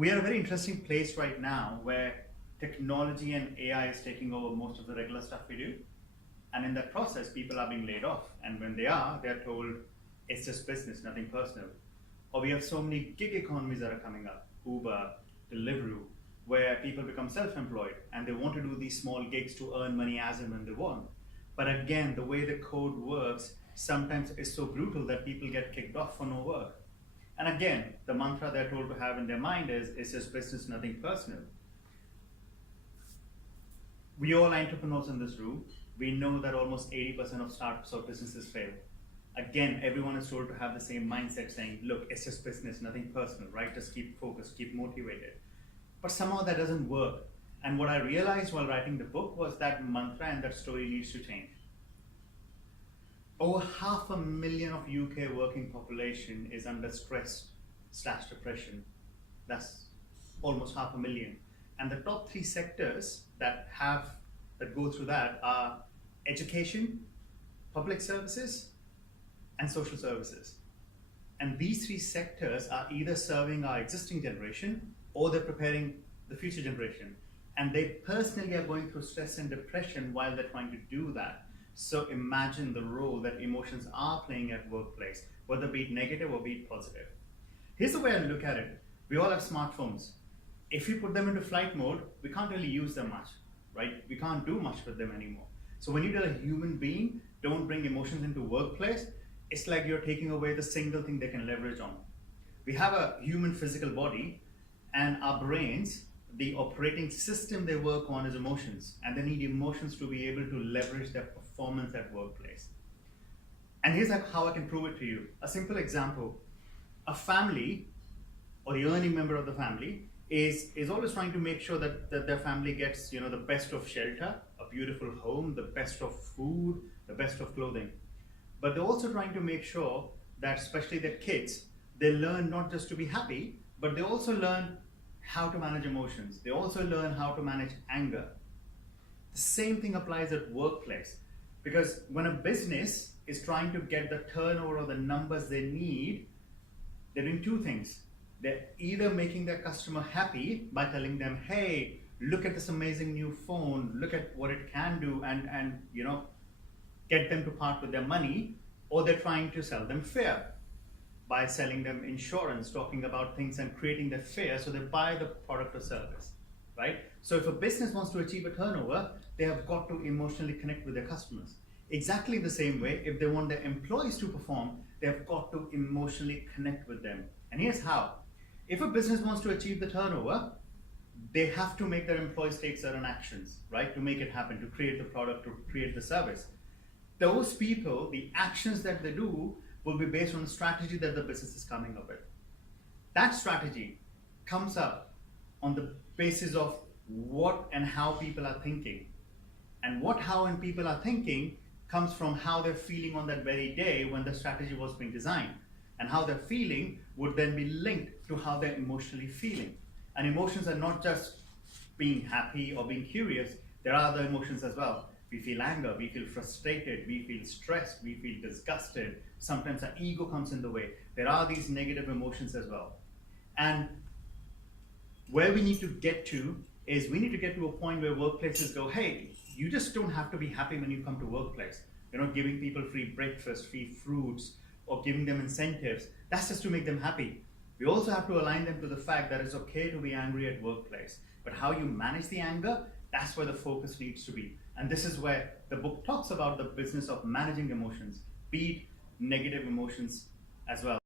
We are a very interesting place right now where technology and AI is taking over most of the regular stuff we do. And in that process, people are being laid off. And when they are, they're told it's just business, nothing personal. Or we have so many gig economies that are coming up, Uber, Deliveroo, where people become self-employed and they want to do these small gigs to earn money as and when they want. But again, the way the code works sometimes is so brutal that people get kicked off for no work. And again, the mantra they're told to have in their mind is, it's just business, nothing personal. We all entrepreneurs in this room, we know that almost 80% of startups or businesses fail. Again, everyone is told to have the same mindset saying, look, it's just business, nothing personal, right? Just keep focused, keep motivated. But somehow that doesn't work. And what I realized while writing the book was that mantra and that story needs to change. Over 500,000 of UK working population is under stress/depression. That's almost 500,000. And the top 3 sectors that go through that are education, public services, and social services. And these 3 sectors are either serving our existing generation or they're preparing the future generation. And they personally are going through stress and depression while they're trying to do that. So imagine the role that emotions are playing at workplace, whether be it negative or be it positive. Here's the way I look at it. We all have smartphones. If you put them into flight mode, we can't really use them much, right? We can't do much with them anymore. So when you tell a human being, don't bring emotions into workplace, it's like you're taking away the single thing they can leverage on. We have a human physical body, and our brains, the operating system they work on is emotions, and they need emotions to be able to leverage their performance at workplace. And here's how I can prove it to you. A simple example, a family or the earning member of the family is always trying to make sure that their family gets the best of shelter, a beautiful home, the best of food, the best of clothing. But they're also trying to make sure that, especially their kids, they learn not just to be happy, but they also learn how to manage emotions. They also learn how to manage anger. The same thing applies at workplace, because when a business is trying to get the turnover or the numbers they need, they're doing 2 things. They're either making their customer happy by telling them, hey, look at this amazing new phone, look at what it can do, and get them to part with their money, or they're trying to sell them fear by selling them insurance, talking about things and creating their fear so they buy the product or service, right? So if a business wants to achieve a turnover, they have got to emotionally connect with their customers. Exactly the same way, if they want their employees to perform, they have got to emotionally connect with them. And here's how. If a business wants to achieve the turnover, they have to make their employees take certain actions, right? To make it happen, to create the product, to create the service. Those people, the actions that they do will be based on the strategy that the business is coming up with. That strategy comes up on the basis of what and how people are thinking. And what, how, and people are thinking comes from how they're feeling on that very day when the strategy was being designed. And how they're feeling would then be linked to how they're emotionally feeling. And emotions are not just being happy or being curious, there are other emotions as well. We feel anger, we feel frustrated, we feel stressed, we feel disgusted. Sometimes our ego comes in the way. There are these negative emotions as well. And where we need to get to is we need to get to a point where workplaces go, hey, you just don't have to be happy when you come to workplace. Giving people free breakfast, free fruits, or giving them incentives. That's just to make them happy. We also have to align them to the fact that it's okay to be angry at workplace. But how you manage the anger, that's where the focus needs to be. And this is where the book talks about the business of managing emotions, be it negative emotions as well.